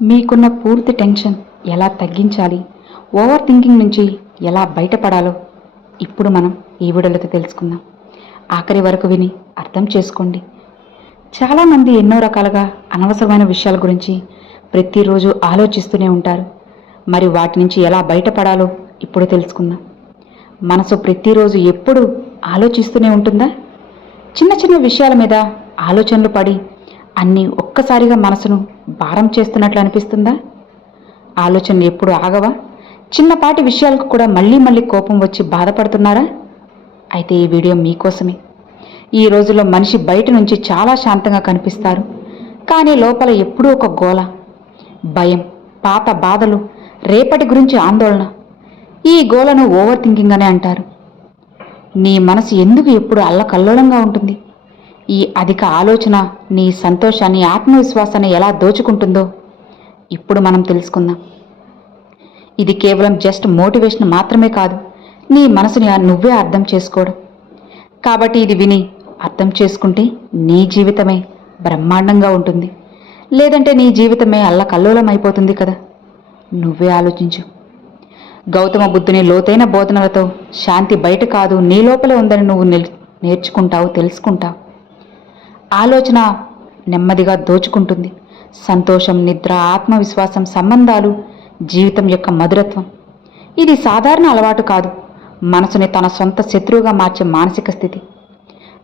మీకున్న పూర్తి టెన్షన్ ఎలా తగ్గించాలి, ఓవర్ థింకింగ్ నుంచి ఎలా బయటపడాలో ఇప్పుడు మనం ఈ వీడియోలో తెలుసుకుందాం. ఆఖరి వరకు విని అర్థం చేసుకోండి. చాలామంది ఎన్నో రకాలుగా అనవసరమైన విషయాల గురించి ప్రతిరోజు ఆలోచిస్తూనే ఉంటారు. మరి వాటి నుంచి ఎలా బయటపడాలో ఇప్పుడు తెలుసుకుందాం. మనసు ప్రతిరోజు ఎప్పుడు ఆలోచిస్తూనే ఉంటుందా? చిన్న చిన్న విషయాల మీద ఆలోచనలు పడి అన్నీ ఒక్కసారిగా మనసును భారం చేస్తున్నట్లు అనిపిస్తుందా? ఆలోచనలు ఎప్పుడు ఆగవా? చిన్నపాటి విషయాలకు కూడా మళ్ళీ మళ్ళీ కోపం వచ్చి బాధపడుతున్నారా? అయితే ఈ వీడియో మీకోసమే. ఈ రోజుల్లో మనిషి బయట నుంచి చాలా శాంతంగా కనిపిస్తారు, కానీ లోపల ఎప్పుడూ ఒక గోల, భయం, పాత బాధలు, రేపటి గురించి ఆందోళన. ఈ గోలను ఓవర్ థింకింగ్ అనే అంటారు. నీ మనసు ఎందుకు ఎప్పుడు అల్లకల్లోలంగా ఉంటుంది? ఈ అధిక ఆలోచన నీ సంతోషాన్ని, ఆత్మవిశ్వాసాన్ని ఎలా దోచుకుంటుందో ఇప్పుడు మనం తెలుసుకుందాం. ఇది కేవలం జస్ట్ మోటివేషన్ మాత్రమే కాదు, నీ మనసుని నువ్వే అర్థం చేసుకోవడం. కాబట్టి ఇది విని అర్థం చేసుకుంటే నీ జీవితమే బ్రహ్మాండంగా ఉంటుంది, లేదంటే నీ జీవితమే అల్లకల్లోలం అయిపోతుంది కదా. నువ్వే ఆలోచించు. గౌతమ బుద్ధుని లోతైన బోధనలతో శాంతి బయట కాదు, నీ లోపలే ఉందని నువ్వు నేర్చుకుంటావు, తెలుసుకుంటావు. ఆలోచన నెమ్మదిగా దోచుకుంటుంది సంతోషం, నిద్ర, ఆత్మవిశ్వాసం, సంబంధాలు, జీవితం యొక్క మధురత్వం. ఇది సాధారణ అలవాటు కాదు, మనసుని తన సొంత శత్రువుగా మార్చే మానసిక స్థితి.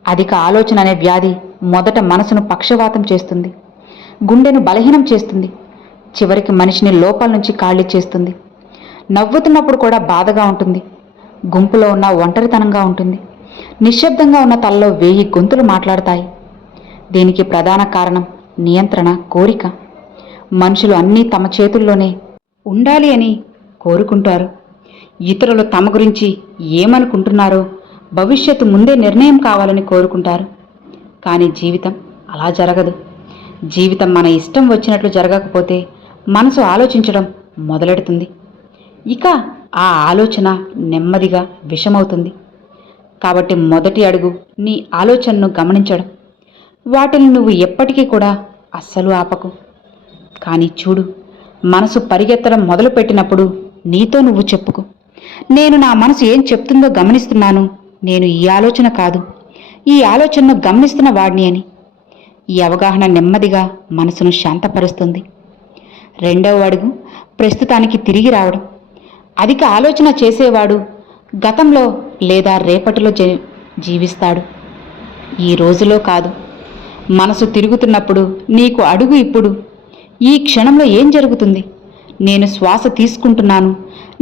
అధిక ఆలోచన అనే వ్యాధి మొదట మనసును పక్షవాతం చేస్తుంది, గుండెను బలహీనం చేస్తుంది, చివరికి మనిషిని లోపల నుంచి ఖాళీ చేస్తుంది. నవ్వుతున్నప్పుడు కూడా బాధగా ఉంటుంది, గుంపులో ఉన్న ఒంటరితనంగా ఉంటుంది, నిశ్శబ్దంగా ఉన్న తలలో 1000 గొంతులు మాట్లాడతాయి. దీనికి ప్రధాన కారణం నియంత్రణ, కోరిక. మనుషులు అన్నీ తమ చేతుల్లోనే ఉండాలి అని కోరుకుంటారు. ఇతరులు తమ గురించి ఏమనుకుంటున్నారో భవిష్యత్తు ముందే నిర్ణయం కావాలని కోరుకుంటారు. కానీ జీవితం అలా జరగదు. జీవితం మన ఇష్టం వచ్చినట్లు జరగకపోతే మనసు ఆలోచించడం మొదలెడుతుంది. ఇక ఆ ఆలోచన నెమ్మదిగా విషమవుతుంది. కాబట్టి మొదటి అడుగు నీ ఆలోచనను గమనించడం. వాటిని నువ్వు ఎప్పటికీ కూడా అస్సలు ఆపకు. కానీ చూడు, మనసు పరిగెత్తడం మొదలుపెట్టినప్పుడు నీతో నువ్వు చెప్పుకో, నేను నా మనసు ఏం చెప్తుందో గమనిస్తున్నాను, నేను ఈ ఆలోచన కాదు, ఈ ఆలోచనను గమనిస్తున్న వాడిని అని. ఈ అవగాహన నెమ్మదిగా మనసును శాంతపరుస్తుంది. రెండవ అడుగు ప్రస్తుతానికి తిరిగి రావడం. అధిక ఆలోచన చేసేవాడు గతంలో లేదా రేపటిలో జీవిస్తాడు, ఈ రోజులో కాదు. మనసు తిరుగుతున్నప్పుడు నీకు అడుగు ఇప్పుడు. ఈ క్షణంలో ఏం జరుగుతుంది? నేను శ్వాస తీసుకుంటున్నాను,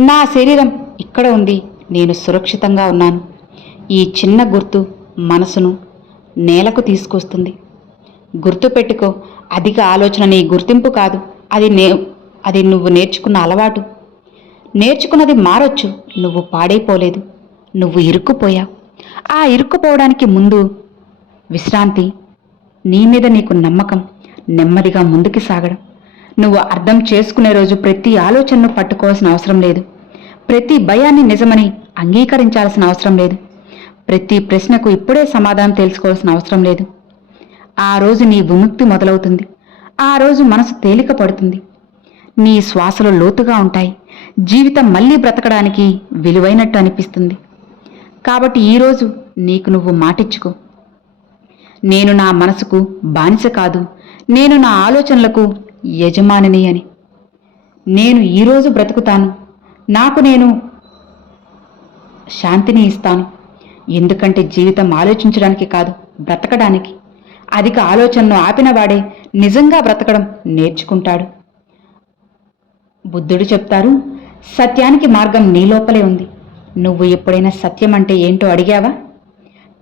నా శరీరం ఇక్కడ ఉంది, నేను సురక్షితంగా ఉన్నాను. ఈ చిన్న గుర్తు మనసును నేలకు తీసుకొస్తుంది. గుర్తుపెట్టుకో, అధిక ఆలోచన నీ గుర్తింపు కాదు, అది నువ్వు నేర్చుకున్న అలవాటు. నేర్చుకున్నది మారొచ్చు, నువ్వు పాడైపోలేదు, నువ్వు ఇరుక్కుపోయావు. ఆ ఇరుక్కుపోవడానికి ముందు విశ్రాంతి, నీ మీద నీకు నమ్మకం, నెమ్మదిగా ముందుకు సాగడం. నువ్వు అర్థం చేసుకునే రోజు ప్రతి ఆలోచనను పట్టుకోవాల్సిన అవసరం లేదు, ప్రతి భయాన్ని నిజమని అంగీకరించాల్సిన అవసరం లేదు, ప్రతి ప్రశ్నకు ఇప్పుడే సమాధానం తెలుసుకోవాల్సిన అవసరం లేదు. ఆ రోజు నీ విముక్తి మొదలవుతుంది. ఆ రోజు మనసు తేలిక పడుతుంది, నీ శ్వాసలు లోతుగా ఉంటాయి, జీవితం మళ్ళీ బ్రతకడానికి విలువైనట్టు అనిపిస్తుంది. కాబట్టి ఈరోజు నీకు నువ్వు మాటిచ్చుకో, నేను నా మనసుకు బానిస కాదు, నేను నా ఆలోచనలకు యజమానిని అని. నేను ఈరోజు బ్రతుకుతాను, నాకు నేను శాంతిని ఇస్తాను. ఎందుకంటే జీవితం ఆలోచించడానికి కాదు, బ్రతకడానికి. అధిక ఆలోచనను ఆపినవాడే నిజంగా బ్రతకడం నేర్చుకుంటాడు. బుద్ధుడు చెప్తారు, సత్యానికి మార్గం నీ లోపలే ఉంది. నువ్వు ఎప్పుడైనా సత్యం అంటే ఏంటో అడిగావా?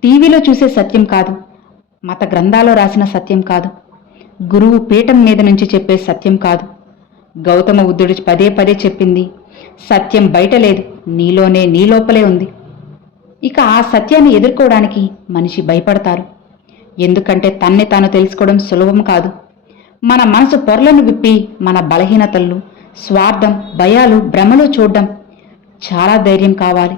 టీవీలో చూసే సత్యం కాదు, మత గ్రంథాల్లో రాసిన సత్యం కాదు, గురువు పీఠం మీద నుంచి చెప్పే సత్యం కాదు. గౌతమ బుద్ధుడు పదే పదే చెప్పింది సత్యం బయట లేదు, నీలోనే, నీ లోపలే ఉంది. ఇక ఆ సత్యాన్ని ఎదుర్కోవడానికి మనిషి భయపడతారు. ఎందుకంటే తన్నే తాను తెలుసుకోవడం సులభం కాదు. మన మనసు పొరలను విప్పి మన బలహీనతలు, స్వార్థం, భయాలు, భ్రమలు చూడడం చాలా ధైర్యం కావాలి.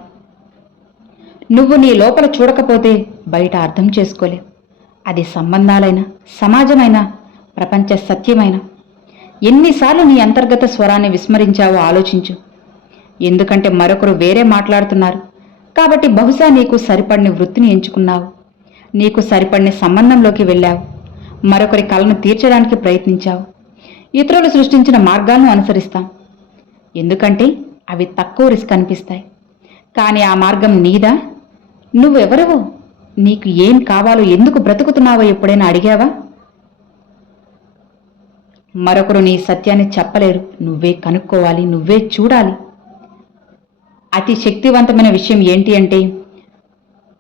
నువ్వు నీ లోపల చూడకపోతే బయట అర్థం చేసుకోలేవు. అది సంబంధాలైనా, సమాజమైనా, ప్రపంచ సత్యమైనా. ఎన్నిసార్లు నీ అంతర్గత స్వరాన్ని విస్మరించావో ఆలోచించు. ఎందుకంటే మరొకరు వేరే మాట్లాడుతున్నారు కాబట్టి బహుశా నీకు సరిపడిన వృత్తిని ఎంచుకున్నావు, నీకు సరిపడిన సంబంధంలోకి వెళ్ళావు, మరొకరి కలను తీర్చడానికి ప్రయత్నించావు. ఇతరులు సృష్టించిన మార్గాలను అనుసరిస్తాం, ఎందుకంటే అవి తక్కువ రిస్క్ అనిపిస్తాయి. కానీ ఆ మార్గం నీదా? నువ్వెవరవో, నీకు ఏం కావాలో, ఎందుకు బ్రతుకుతున్నావో ఎప్పుడైనా అడిగావా? మరొకరు నీ సత్యాన్ని చెప్పలేరు, నువ్వే కనుక్కోవాలి, నువ్వే చూడాలి. అతి శక్తివంతమైన విషయం ఏంటి అంటే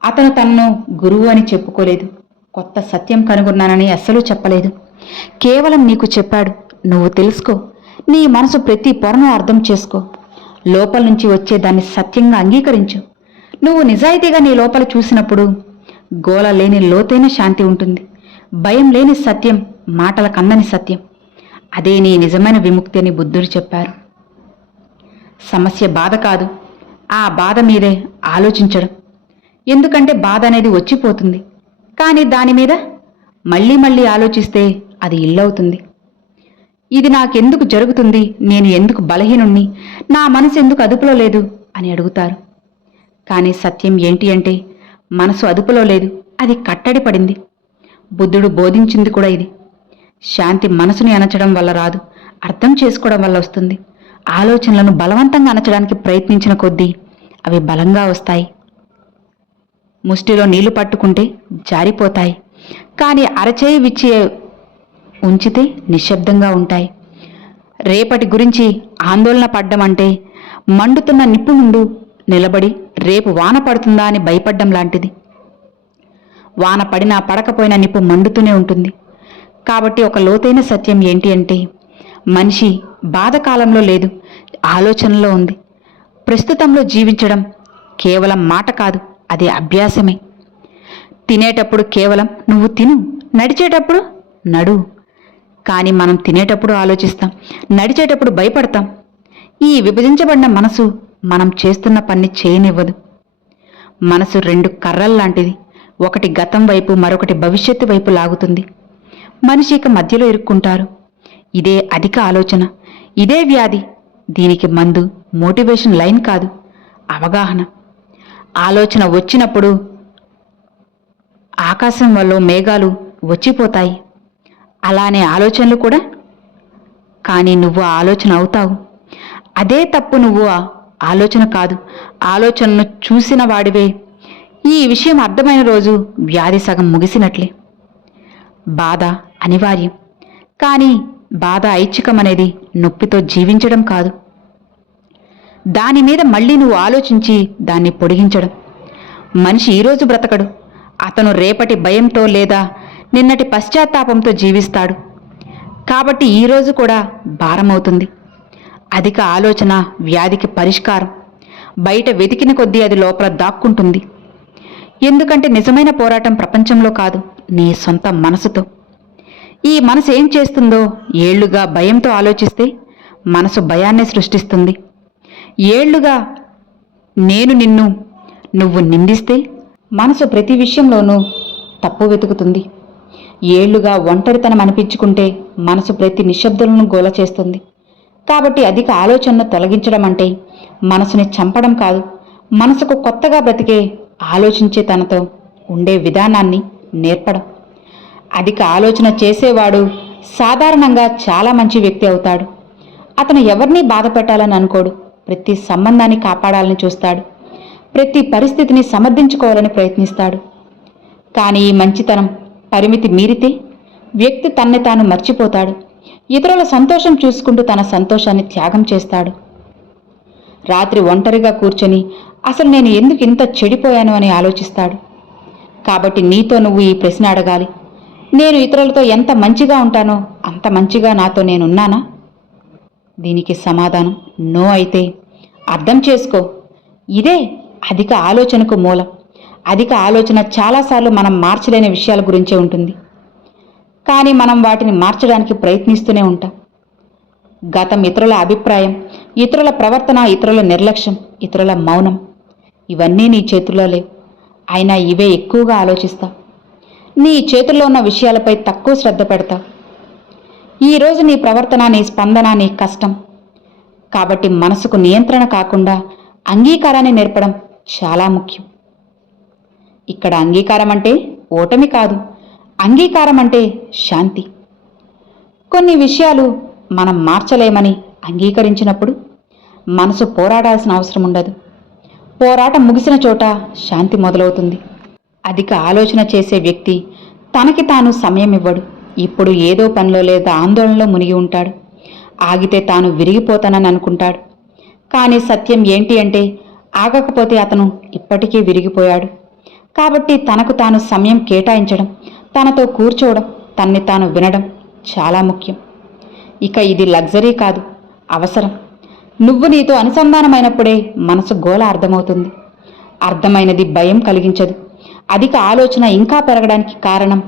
అతను తనను గురువు అని చెప్పుకోలేదు, కొత్త సత్యం కనుగొన్నానని అస్సలు చెప్పలేదు. కేవలం నీకు చెప్పాడు, నువ్వు తెలుసుకో, నీ మనసు ప్రతి పొరను అర్థం చేసుకో, లోపల నుంచి వచ్చే దాన్ని సత్యంగా అంగీకరించు. నువ్వు నిజాయితీగా నీ లోపల చూసినప్పుడు గోల లేని లోతైన శాంతి ఉంటుంది, భయం లేని సత్యం, మాటల కందని సత్యం. అదే నీ నిజమైన విముక్తి అని బుద్ధుడు చెప్పారు. సమస్య బాధ కాదు, ఆ బాధ మీదే ఆలోచించడం. ఎందుకంటే బాధ అనేది వచ్చిపోతుంది, కానీ దాని మీద మళ్ళీ మళ్ళీ ఆలోచిస్తే అది ఇల్లవుతుంది. ఇది నాకెందుకు జరుగుతుంది, నేను ఎందుకు బలహీనుణ్ణి, నా మనసు ఎందుకు అదుపులో లేదు అని అడుగుతారు. కానీ సత్యం ఏంటి అంటే మనసు అదుపులో లేదు, అది కట్టడి పడింది. బుద్ధుడు బోధించింది కూడా ఇది. శాంతి మనసుని అణచడం వల్ల రాదు, అర్థం చేసుకోవడం వల్ల వస్తుంది. ఆలోచనలను బలవంతంగా అణచడానికి ప్రయత్నించిన కొద్దీ అవి బలంగా వస్తాయి. ముష్టిలో నీళ్లు పట్టుకుంటే జారిపోతాయి, కానీ అరచేయి విచ్చి ఉంచితే నిశ్శబ్దంగా ఉంటాయి. రేపటి గురించి ఆందోళన పడ్డం అంటే మండుతున్న నిప్పు ముందు నిలబడి రేపు వాన పడుతుందా అని భయపడ్డం లాంటిది. వాన పడినా పడకపోయినా నిప్పు మండుతూనే ఉంటుంది. కాబట్టి ఒక లోతైన సత్యం ఏంటి అంటే మనిషి బాధకాలంలో లేదు, ఆలోచనలో ఉంది. ప్రస్తుతంలో జీవించడం కేవలం మాట కాదు, అది అభ్యాసమే. తినేటప్పుడు కేవలం నువ్వు తిను, నడిచేటప్పుడు నడు. కానీ మనం తినేటప్పుడు ఆలోచిస్తాం, నడిచేటప్పుడు భయపడతాం. ఈ విభజించబడిన మనసు మనం చేస్తున్న పని చేయనివ్వదు. మనసు రెండు కర్రల్లాంటిది, ఒకటి గతం వైపు, మరొకటి భవిష్యత్తు వైపు లాగుతుంది. మనిషి ఇక మధ్యలో ఇరుక్కుంటారు. ఇదే అధిక ఆలోచన, ఇదే వ్యాధి. దీనికి మందు మోటివేషన్ లైన్ కాదు, అవగాహన. ఆలోచన వచ్చినప్పుడు ఆకాశం వల్ల మేఘాలు వచ్చిపోతాయి, అలానే ఆలోచనలు కూడా. కానీ నువ్వు ఆలోచన అవుతావు. అదే తప్పు, నువ్వు ఆలోచన కాదు, ఆలోచనను చూసిన వాడివే. ఈ విషయం అర్థమైన రోజు వ్యాధి సగం ముగిసినట్లే. బాధ అనివార్యం, కానీ బాధ ఐచ్ఛికమనేది నొప్పితో జీవించడం కాదు. దాని మీద మళ్ళీ నువ్వు ఆలోచించి దాన్ని పొడిగించడం. మనిషి ఈరోజు బ్రతకడు, అతను రేపటి భయంతో లేదా నిన్నటి పశ్చాత్తాపంతో జీవిస్తాడు. కాబట్టి ఈరోజు కూడా భారమవుతుంది. అధిక ఆలోచన వ్యాధికి పరిష్కారం. బయట వెతికిన కొద్దీ అది లోపల దాక్కుంటుంది. ఎందుకంటే నిజమైన పోరాటం ప్రపంచంలో కాదు, నీ సొంత మనసుతో. ఈ మనసు ఏం చేస్తుందో, ఏళ్లుగా భయంతో ఆలోచిస్తే మనసు భయాన్నే సృష్టిస్తుంది. ఏళ్లుగా నేను నిన్ను నువ్వు నిందిస్తే మనసు ప్రతి విషయంలోనూ తప్పు వెతుకుతుంది. ఏళ్లుగా ఒంటరితనం అనిపించుకుంటే మనసు ప్రతి నిశ్శబ్దలను గోల చేస్తుంది. కాబట్టి అధిక ఆలోచనను తొలగించడం అంటే మనసుని చంపడం కాదు, మనసుకు కొత్తగా బ్రతికే ఆలోచించే తనతో ఉండే విధానాన్ని నేర్పడం. అధిక ఆలోచన చేసేవాడు సాధారణంగా చాలా మంచి వ్యక్తి అవుతాడు. అతను ఎవరినీ బాధ పెట్టాలని అనుకోడు, ప్రతి సంబంధాన్ని కాపాడాలని చూస్తాడు, ప్రతి పరిస్థితిని సమర్థించుకోవాలని ప్రయత్నిస్తాడు. కానీ ఈ మంచితనం పరిమితి మీరితే వ్యక్తి తన్ను తాను మర్చిపోతాడు. ఇతరుల సంతోషం చూసుకుంటూ తన సంతోషాన్ని త్యాగం చేస్తాడు. రాత్రి ఒంటరిగా కూర్చొని అసలు నేను ఎందుకు ఇంత చెడిపోయాను అని ఆలోచిస్తాడు. కాబట్టి నీతో నువ్వు ఈ ప్రశ్న అడగాలి, నేను ఇతరులతో ఎంత మంచిగా ఉంటానో అంత మంచిగా నాతో నేనున్నానా? దీనికి సమాధానం నో అయితే అర్థం చేసుకో, ఇదే అధిక ఆలోచనకు మూలం. అధిక ఆలోచన చాలాసార్లు మనం మార్చలేని విషయాల గురించే ఉంటుంది, కానీ మనం వాటిని మార్చడానికి ప్రయత్నిస్తూనే ఉంటాం. గతం, ఇతరుల అభిప్రాయం, ఇతరుల ప్రవర్తన, ఇతరుల నిర్లక్ష్యం, ఇతరుల మౌనం, ఇవన్నీ నీ చేతుల్లో లేవు. అయినా ఇవే ఎక్కువగా ఆలోచిస్తావు. నీ చేతుల్లో ఉన్న విషయాలపై తక్కువ శ్రద్ధ పెడతావు. ఈరోజు నీ ప్రవర్తన, నీ స్పందన, నీ కష్టం. కాబట్టి మనసుకు నియంత్రణ కాకుండా అంగీకారాన్ని నేర్పడం చాలా ముఖ్యం. ఇక్కడ అంగీకారం అంటే ఓటమి కాదు, అంగీకారం అంటే శాంతి. కొన్ని విషయాలు మనం మార్చలేమని అంగీకరించినప్పుడు మనసు పోరాడాల్సిన అవసరం ఉండదు. పోరాటం ముగిసిన చోట శాంతి మొదలవుతుంది. అధిక ఆలోచన చేసే వ్యక్తి తనకి తాను సమయం ఇవ్వడు. ఇప్పుడు ఏదో పనిలో లేదా ఆందోళనలో మునిగి ఉంటాడు. ఆగితే తాను విరిగిపోతానని అనుకుంటాడు. కానీ సత్యం ఏంటి అంటే ఆగకపోతే అతను ఇప్పటికీ విరిగిపోయాడు. కాబట్టి తనకు తాను సమయం కేటాయించడం, తనతో కూర్చోవడం, తన్ని తాను వినడం చాలా ముఖ్యం. ఇక ఇది లగ్జరీ కాదు, అవసరం. నువ్వు నీతో అనుసంధానమైనప్పుడే మనసు గోల అర్థమవుతుంది. అర్థమైనది భయం కలిగించదు. అధిక ఆలోచన ఇంకా పెరగడానికి కారణం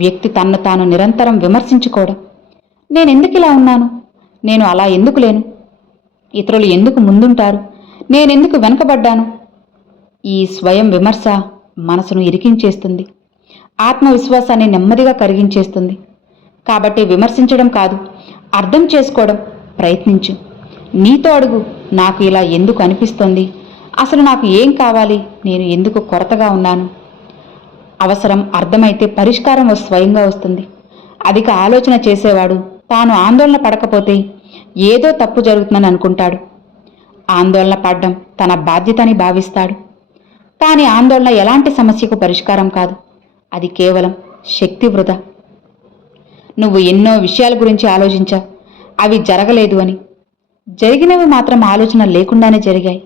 వ్యక్తి తన్ను తాను నిరంతరం విమర్శించుకోవడం. నేనెందుకు ఇలా ఉన్నాను? నేను అలా ఎందుకు లేను? ఇతరులు ఎందుకు ముందుంటారు? నేనెందుకు వెనకబడ్డాను? ఈ స్వయం విమర్శ మనసును ఇరికించేస్తుంది. ఆత్మవిశ్వాసాన్ని నెమ్మదిగా కరిగించేస్తుంది. కాబట్టి విమర్శించడం కాదు, అర్థం చేసుకోవడం ప్రయత్నించు. నీతో అడుగు, నాకు ఇలా ఎందుకు అనిపిస్తోంది? అసలు నాకు ఏం కావాలి? నేను ఎందుకు కొరతగా ఉన్నాను? అవసరం అర్థమైతే పరిష్కారం స్వయంగా వస్తుంది. అధిక ఆలోచన చేసేవాడు తాను ఆందోళన పడకపోతే ఏదో తప్పు జరుగుతుందని అనుకుంటాడు. ఆందోళన పడడం తన బాధ్యతని భావిస్తాడు. కానీ ఆందోళన ఎలాంటి సమస్యకు పరిష్కారం కాదు. అది కేవలం శక్తి వృధా. నువ్వు ఎన్నో విషయాల గురించి ఆలోచించావు, అవి జరగలేదు అని. జరిగినవి మాత్రం ఆలోచన లేకుండానే జరిగాయి.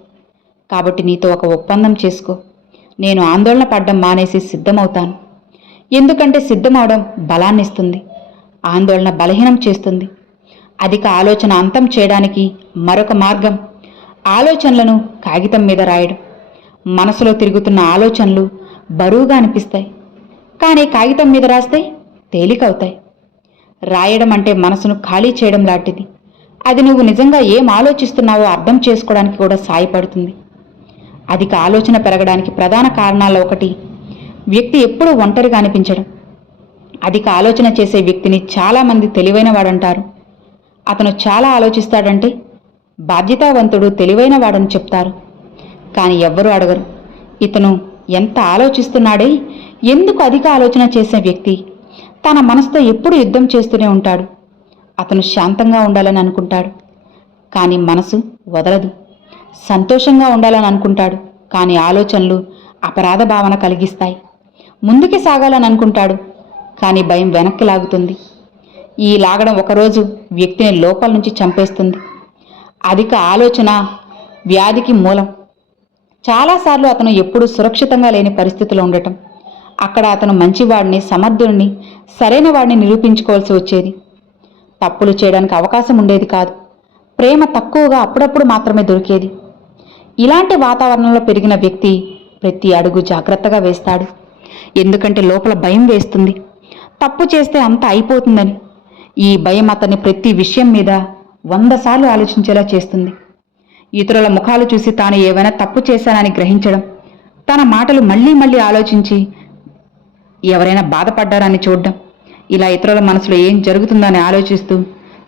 కాబట్టి నీతో ఒక ఒప్పందం చేసుకో. నేను ఆందోళన పడ్డం మానేసి సిద్ధమవుతాను. ఎందుకంటే సిద్ధమవడం బలాన్నిస్తుంది, ఆందోళన బలహీనం చేస్తుంది. అధిక ఆలోచన అంతం చేయడానికి మరొక మార్గం ఆలోచనలను కాగితం మీద రాయడం. మనసులో తిరుగుతున్న ఆలోచనలు బరువుగా అనిపిస్తాయి, కానీ కాగితం మీద రాస్తే తేలికవుతాయి. రాయడం అంటే మనసును ఖాళీ చేయడం లాంటిది. అది నువ్వు నిజంగా ఏం ఆలోచిస్తున్నావో అర్థం చేసుకోవడానికి కూడా సాయపడుతుంది. అధిక ఆలోచన పెరగడానికి ప్రధాన కారణాల్లో ఒకటి వ్యక్తి ఎప్పుడూ ఒంటరిగా అనిపించడం. అధిక ఆలోచన చేసే వ్యక్తిని చాలామంది తెలివైన వాడంటారు. అతను చాలా ఆలోచిస్తాడంటే బాధ్యతావంతుడు, తెలివైన వాడని చెప్తారు. కానీ ఎవ్వరూ అడగరు, ఇతను ఎంత ఆలోచిస్తున్నాడే, ఎందుకు అధిక ఆలోచన చేసే వ్యక్తి తన మనసుతో ఎప్పుడు యుద్ధం చేస్తూనే ఉంటాడు. అతను శాంతంగా ఉండాలని అనుకుంటాడు, కానీ మనసు వదలదు. సంతోషంగా ఉండాలని అనుకుంటాడు, కానీ ఆలోచనలు అపరాధ భావన కలిగిస్తాయి. ముందుకి సాగాలని అనుకుంటాడు, కానీ భయం వెనక్కి లాగుతుంది. ఈ లాగడం ఒకరోజు వ్యక్తిని లోపల నుంచి చంపేస్తుంది. అధిక ఆలోచన వ్యాధికి మూలం. చాలాసార్లు అతను ఎప్పుడూ సురక్షితంగా లేని పరిస్థితిలో ఉండటం. అక్కడ అతను మంచివాడిని, సమర్థుడిని, సరైన వాడిని నిరూపించుకోవాల్సి వచ్చేది. తప్పులు చేయడానికి అవకాశం ఉండేది కాదు. ప్రేమ తక్కువగా అప్పుడప్పుడు మాత్రమే దొరికేది. ఇలాంటి వాతావరణంలో పెరిగిన వ్యక్తి ప్రతి అడుగు జాగ్రత్తగా వేస్తాడు. ఎందుకంటే లోపల భయం వేస్తుంది, తప్పు చేస్తే అంతా అయిపోతుందని. ఈ భయం అతన్ని ప్రతి విషయం మీద 100 సార్లు ఆలోచించేలా చేస్తుంది. ఇతరుల ముఖాలు చూసి తాను ఏవైనా తప్పు చేశానని గ్రహించడం, తన మాటలు మళ్ళీ మళ్ళీ ఆలోచించి ఎవరైనా బాధపడ్డారని చూడడం, ఇలా ఇతరుల మనసులో ఏం జరుగుతుందని ఆలోచిస్తూ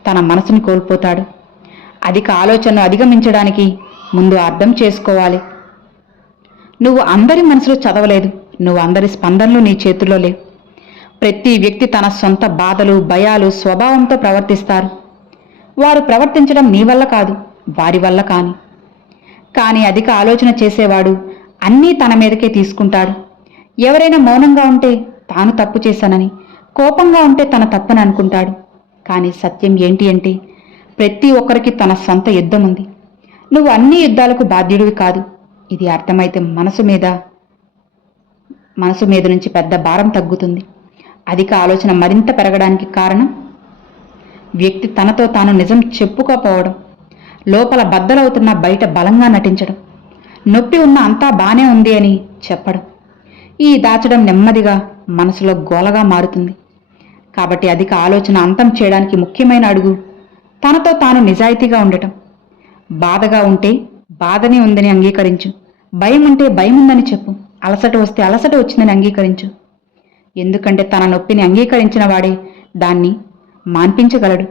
తన మనసుని కోల్పోతాడు. అధిక ఆలోచనను అధిగమించడానికి ముందు అర్థం చేసుకోవాలి. నువ్వు అందరి మనసులో చదవలేదు, నువ్వు అందరి స్పందనలు నీ చేతుల్లో లేవు. ప్రతి వ్యక్తి తన సొంత బాధలు, భయాలు, స్వభావంతో ప్రవర్తిస్తారు. వారు ప్రవర్తించడం నీ వల్ల కాదు, వారి వల్ల కానీ అధిక ఆలోచన చేసేవాడు అన్నీ తన మీదకే తీసుకుంటాడు. ఎవరైనా మౌనంగా ఉంటే తాను తప్పు చేశానని, కోపంగా ఉంటే తన తప్పని అనుకుంటాడు. కానీ సత్యం ఏంటి అంటే ప్రతి ఒక్కరికి తన సొంత యుద్ధం ఉంది. నువ్వు అన్ని యుద్ధాలకు బాధ్యుడివి కాదు. ఇది అర్థమైతే మనసు మీద నుంచి పెద్ద భారం తగ్గుతుంది. అధిక ఆలోచన మరింత పెరగడానికి కారణం వ్యక్తి తనతో తాను నిజం చెప్పుకోపోవడం, లోపల బద్దలవుతున్న బయట బలంగా నటించడం, నొప్పి ఉన్న అంతా బానే ఉంది అని చెప్పడం. ఈ దాచడం నెమ్మదిగా మనసులో గోలగా మారుతుంది. కాబట్టి అధిక ఆలోచన అంతం చేయడానికి ముఖ్యమైన అడుగు తనతో తాను నిజాయితీగా ఉండటం. బాధగా ఉంటే బాధనే ఉందని అంగీకరించు. భయం ఉంటే భయం ఉందని చెప్పు. అలసట వస్తే అలసట వచ్చిందని అంగీకరించు. ఎందుకంటే తన నొప్పిని అంగీకరించిన వాడే దాన్ని మాన్పించగలడు.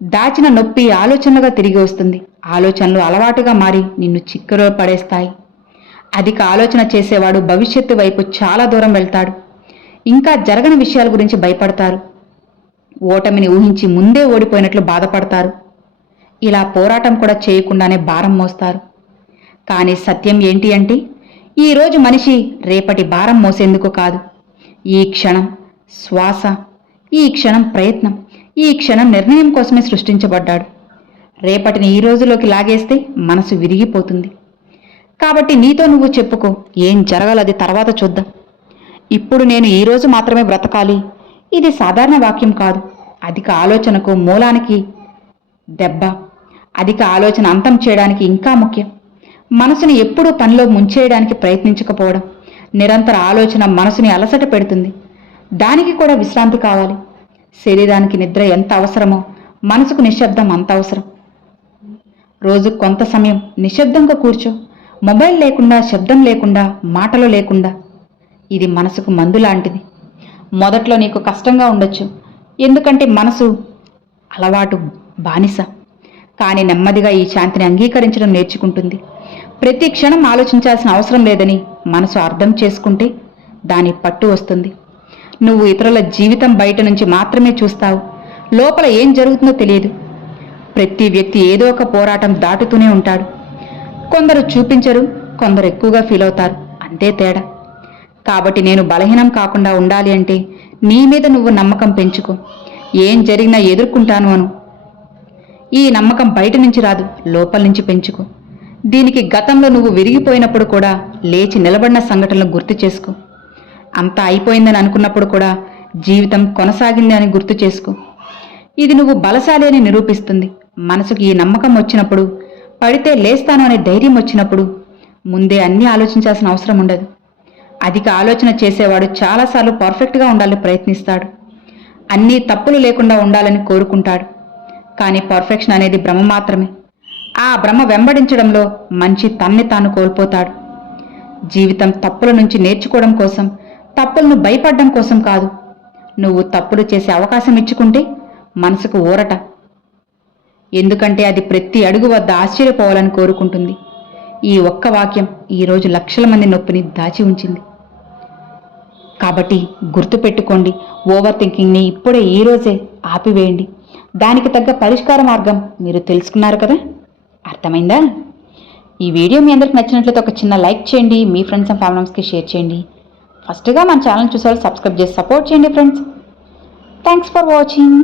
దాచిన నొప్పి ఆలోచనలుగా తిరిగి వస్తుంది. ఆలోచనలు అలవాటుగా మారి నిన్ను చిక్కులో పడేస్తాయి. అధిక ఆలోచన చేసేవాడు భవిష్యత్తు వైపు చాలా దూరం వెళ్తాడు. ఇంకా జరగని విషయాల గురించి భయపడతారు. ఓటమిని ఊహించి ముందే ఓడిపోయినట్లు బాధపడతారు. ఇలా పోరాటం కూడా చేయకుండానే భారం మోస్తారు. కానీ సత్యం ఏంటి అంటే, ఈరోజు మనిషి రేపటి భారం మోసేందుకు కాదు. ఈ క్షణం శ్వాస, ఈ క్షణం ప్రయత్నం, ఈ క్షణం నిర్ణయం కోసమే సృష్టించబడ్డాడు. రేపటిని ఈ రోజులోకి లాగేస్తే మనసు విరిగిపోతుంది. కాబట్టి నీతో నువ్వు చెప్పుకో, ఏం జరగాలది తర్వాత చూద్దాం. ఇప్పుడు నేను ఈరోజు మాత్రమే బ్రతకాలి. ఇది సాధారణ వాక్యం కాదు. అధిక ఆలోచనకు మూలానికి దెబ్బ. అధిక ఆలోచన అంతం చేయడానికి ఇంకా ముఖ్యం. మనసుని ఎప్పుడూ పనిలో ముంచేయడానికి ప్రయత్నించకపోవడం. నిరంతర ఆలోచన మనసుని అలసట పెడుతుంది. దానికి కూడా విశ్రాంతి కావాలి. శరీరానికి నిద్ర ఎంత అవసరమో మనసుకు నిశ్శబ్దం అంత అవసరం. రోజు కొంత సమయం నిశ్శబ్దంగా కూర్చో. మొబైల్ లేకుండా, శబ్దం లేకుండా, మాటలు లేకుండా. ఇది మనసుకు మందు లాంటిది. మొదట్లో నీకు కష్టంగా ఉండొచ్చు, ఎందుకంటే మనసు అలవాటు బానిస. కానీ నెమ్మదిగా ఈ శాంతిని అంగీకరించడం నేర్చుకుంటుంది. ప్రతి క్షణం ఆలోచించాల్సిన అవసరం లేదని మనసు అర్థం చేసుకుంటే దాని పట్టు వస్తుంది. నువ్వు ఇతరుల జీవితం బయట నుంచి మాత్రమే చూస్తావు. లోపల ఏం జరుగుతుందో తెలియదు. ప్రతి వ్యక్తి ఏదో ఒక పోరాటం దాటుతూనే ఉంటాడు. కొందరు చూపించరు, కొందరు ఎక్కువగా ఫీల్ అవుతారు. అంతే తేడా. కాబట్టి నేను బలహీనం కాకుండా ఉండాలి అంటే నీ మీద నువ్వు నమ్మకం పెంచుకో. ఏం జరిగినా ఎదుర్కొంటాను అను. ఈ నమ్మకం బయట నుంచి రాదు, లోపల నుంచి పెంచుకో. దీనికి గతంలో నువ్వు విరిగిపోయినప్పుడు కూడా లేచి నిలబడిన సంఘటనలు గుర్తు చేసుకో. అంతా అయిపోయిందని అనుకున్నప్పుడు కూడా జీవితం కొనసాగింది అని గుర్తు చేసుకో. ఇది నువ్వు బలశాలి అని నిరూపిస్తుంది. మనసుకి ఈ నమ్మకం వచ్చినప్పుడు, పడితే లేస్తాను అనే ధైర్యం వచ్చినప్పుడు ముందే అన్నీ ఆలోచించాల్సిన అవసరం ఉండదు. అధిక ఆలోచన చేసేవాడు చాలాసార్లు పర్ఫెక్ట్గా ఉండాలని ప్రయత్నిస్తాడు. అన్నీ తప్పులు లేకుండా ఉండాలని కోరుకుంటాడు. కానీ పర్ఫెక్షన్ అనేది భ్రమ మాత్రమే. ఆ భ్రమ వెంబడించడంలో మనిషి తన్ని తాను కోల్పోతాడు. జీవితం తప్పుల నుంచి నేర్చుకోవడం కోసం, తప్పులను భయపడడం కోసం కాదు. నువ్వు తప్పులు చేసే అవకాశం ఇచ్చుకుంటే మనసుకు ఊరట. ఎందుకంటే అది ప్రతి అడుగు వద్ద ఆశ్చర్యపోవాలని కోరుకుంటుంది. ఈ ఒక్క వాక్యం ఈరోజు లక్షల మంది నొప్పిని దాచి ఉంచింది. కాబట్టి గుర్తుపెట్టుకోండి, ఓవర్ థింకింగ్ని ఇప్పుడే ఈరోజే ఆపివేయండి. దానికి తగ్గ పరిష్కార మార్గం మీరు తెలుసుకున్నారు కదా. అర్థమైందా? ఈ వీడియో మీ అందరికి నచ్చినట్లయితే ఒక చిన్న లైక్ చేయండి. మీ ఫ్రెండ్స్ అండ్ ఫ్యామిలీ మెంబర్స్కి షేర్ చేయండి. ఫస్ట్గా మన ఛానల్ చూసేవాళ్ళు సబ్స్క్రైబ్ చేసి సపోర్ట్ చేయండి ఫ్రెండ్స్. Thanks for watching.